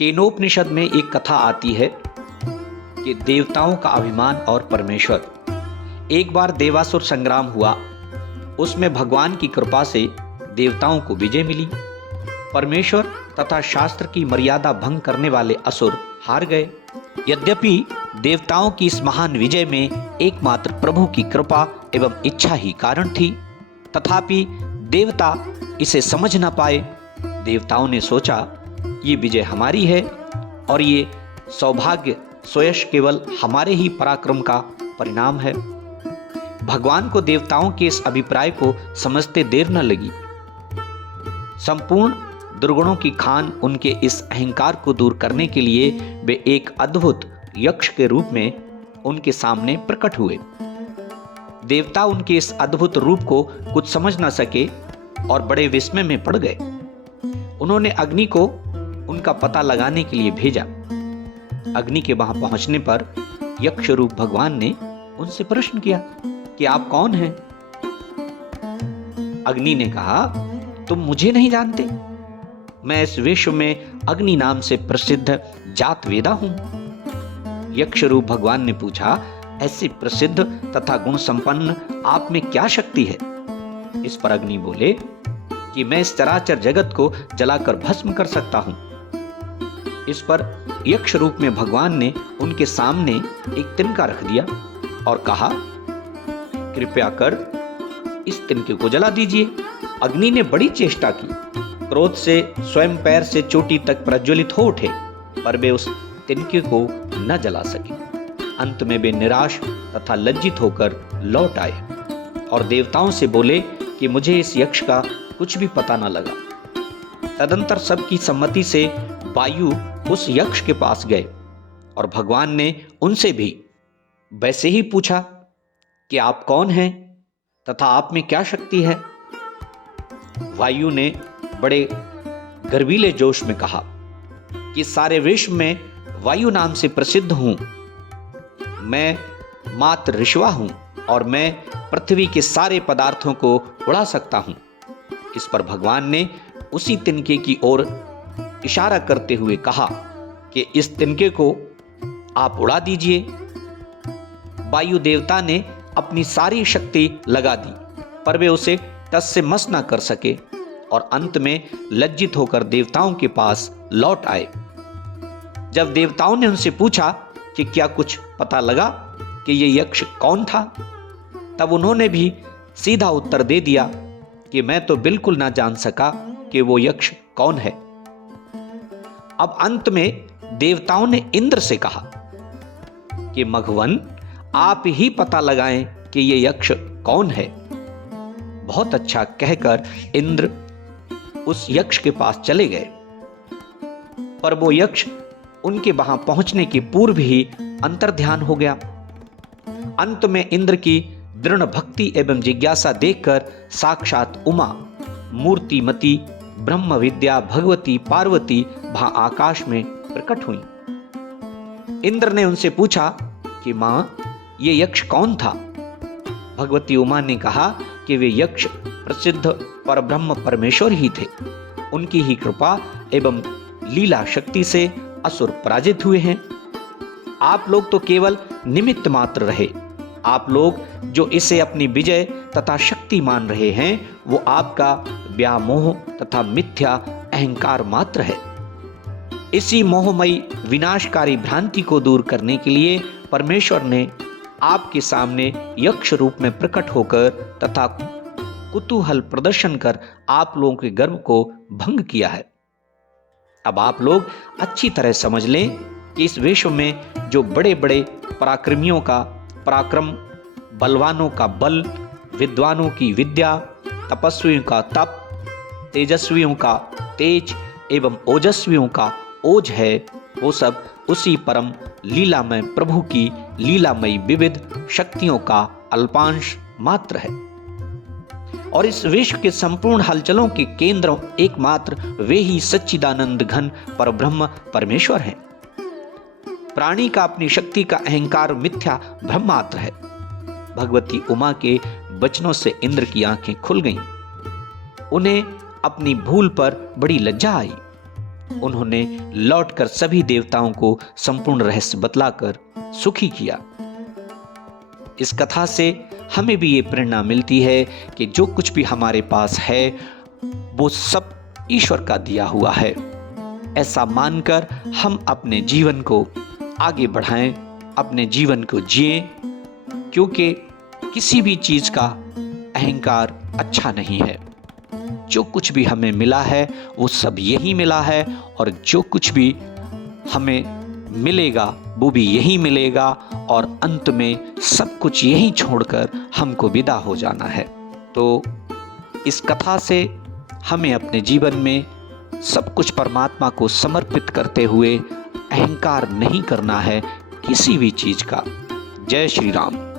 केनोपनिषद में एक कथा आती है कि देवताओं का अभिमान और परमेश्वर। एक बार देवासुर संग्राम हुआ। उसमें भगवान की कृपा से देवताओं को विजय मिली। परमेश्वर तथा शास्त्र की मर्यादा भंग करने वाले असुर हार गए। यद्यपि देवताओं की इस महान विजय में एकमात्र प्रभु की कृपा एवं इच्छा ही कारण थी, तथापि देवता इसे समझ न पाए। देवताओं ने सोचा, ये विजय हमारी है और ये सौभाग्य स्वयं केवल हमारे ही पराक्रम का परिणाम है। भगवान को देवताओं के इस अभिप्राय को समझते देर न लगी। संपूर्ण दुर्गुणों की खान उनके इस अहंकार को दूर करने के लिए वे एक अद्भुत यक्ष के रूप में उनके सामने प्रकट हुए। देवता उनके इस अद्भुत रूप को कुछ समझ न सके और बड़े विस्मय में पड़ गए। उन्होंने अग्नि को उनका पता लगाने के लिए भेजा। अग्नि के वहां पहुंचने पर यक्ष रूप भगवान ने उनसे प्रश्न किया कि आप कौन हैं? अग्नि ने कहा, तुम मुझे नहीं जानते। मैं इस विश्व में अग्नि नाम से प्रसिद्ध जात वेदा हूं। यक्ष रूप भगवान ने पूछा, ऐसी प्रसिद्ध तथा गुण संपन्न आप में क्या शक्ति है? इस पर अग्नि बोले कि मैं इस चराचर जगत को जलाकर भस्म कर सकता हूं। इस पर यक्ष रूप में भगवान ने उनके सामने एक तिनका रख दिया और कहा, कृपया कर इस तिनके को जला दीजिए। अग्नि ने बड़ी चेष्टा की। क्रोध से स्वयं पैर से चोटी तक प्रज्वलित हो उठे, पर वे उस तिनके को न जला सके। अंत में वे निराश तथा लज्जित होकर लौट आए और देवताओं से बोले कि मुझे इस यक्ष का कुछ भी पता न लगा। तदंतर सबकी सम्मति से वायु उस यक्ष के पास गए और भगवान ने उनसे भी वैसे ही पूछा कि आप कौन हैं तथा आप में क्या शक्ति है? वायु ने बड़े गर्वीले जोश में कहा कि सारे विश्व में वायु नाम से प्रसिद्ध हूं। मैं मात्र ऋषवा हूं और मैं पृथ्वी के सारे पदार्थों को उड़ा सकता हूं। इस पर भगवान ने उसी तिनके की ओर इशारा करते हुए कहा कि इस तिनके को आप उड़ा दीजिए। वायु देवता ने अपनी सारी शक्ति लगा दी, पर वे उसे टस से मस न कर सके और अंत में लज्जित होकर देवताओं के पास लौट आए। जब देवताओं ने उनसे पूछा कि क्या कुछ पता लगा कि ये यक्ष कौन था, तब उन्होंने भी सीधा उत्तर दे दिया कि मैं तो बिल्कुल ना जान सका कि वो यक्ष कौन है। अब अंत में देवताओं ने इंद्र से कहा कि मघवन, आप ही पता लगाएं कि ये यक्ष कौन है। बहुत अच्छा कहकर इंद्र उस यक्ष के पास चले गए, पर वो यक्ष उनके वहां पहुंचने के पूर्व ही अंतर्ध्यान हो गया। अंत में इंद्र की दृढ़ भक्ति एवं जिज्ञासा देखकर साक्षात उमा, मूर्तिमती ब्रह्म विद्या भगवती पार्वती वहां आकाश में प्रकट हुई। इंद्र ने उनसे पूछा कि मां, ये यक्ष कौन था? भगवती उमा ने कहा कि वे यक्ष प्रसिद्ध परब्रह्म परमेश्वर ही थे। उनकी ही कृपा एवं लीला शक्ति से असुर पराजित हुए हैं। आप लोग तो केवल निमित्त मात्र रहे। आप लोग जो इसे अपनी विजय तथा शक्ति मान रहे हैं, वो आपका व्यामोह तथा मिथ्या अहंकार मात्र है। इसी मोहमयी विनाशकारी भ्रांति को दूर करने के लिए परमेश्वर ने आपके सामने यक्ष रूप में प्रकट होकर तथा कुतूहल प्रदर्शन कर आप लोगों के गर्व को भंग किया है। अब आप लोग अच्छी तरह समझ लें कि इस विश्व में जो बड़े बड़े पराक्रमियों का पराक्रम, बलवानों का बल, विद्वानों की विद्या, तपस्वियों का तप, तेजस्वियों का तेज एवं ओजस्वियों का ओज है, वो सब उसी परम लीलामय प्रभु की लीलामयी विविध शक्तियों का अल्पांश मात्र है। और इस विश्व के संपूर्ण हलचलों के केंद्र एकमात्र वे ही सच्चिदानंद घन परब्रह्म परमेश्वर हैं। प्राणी का अपनी शक्ति का अहंकार मिथ्या भ्रम मात्र है। भगवती उमा के वचनों से इंद्र की आंखें खुल गईं। उन्हें अपनी भूल पर बड़ी लज्जा आई। उन्होंने लौटकर सभी देवताओं को संपूर्ण रहस्य बतलाकर सुखी किया। इस कथा से हमें भी ये प्रेरणा मिलती है कि जो कुछ भी हमारे पास है वो सब ईश्वर का दिया हुआ है। ऐसा मानकर हम अपने जीवन को आगे बढ़ाएं, अपने जीवन को जिएं, क्योंकि किसी भी चीज का अहंकार अच्छा नहीं है। जो कुछ भी हमें मिला है वो सब यही मिला है, और जो कुछ भी हमें मिलेगा वो भी यही मिलेगा, और अंत में सब कुछ यही छोड़कर हमको विदा हो जाना है। तो इस कथा से हमें अपने जीवन में सब कुछ परमात्मा को समर्पित करते हुए अहंकार नहीं करना है किसी भी चीज का। जय श्री राम।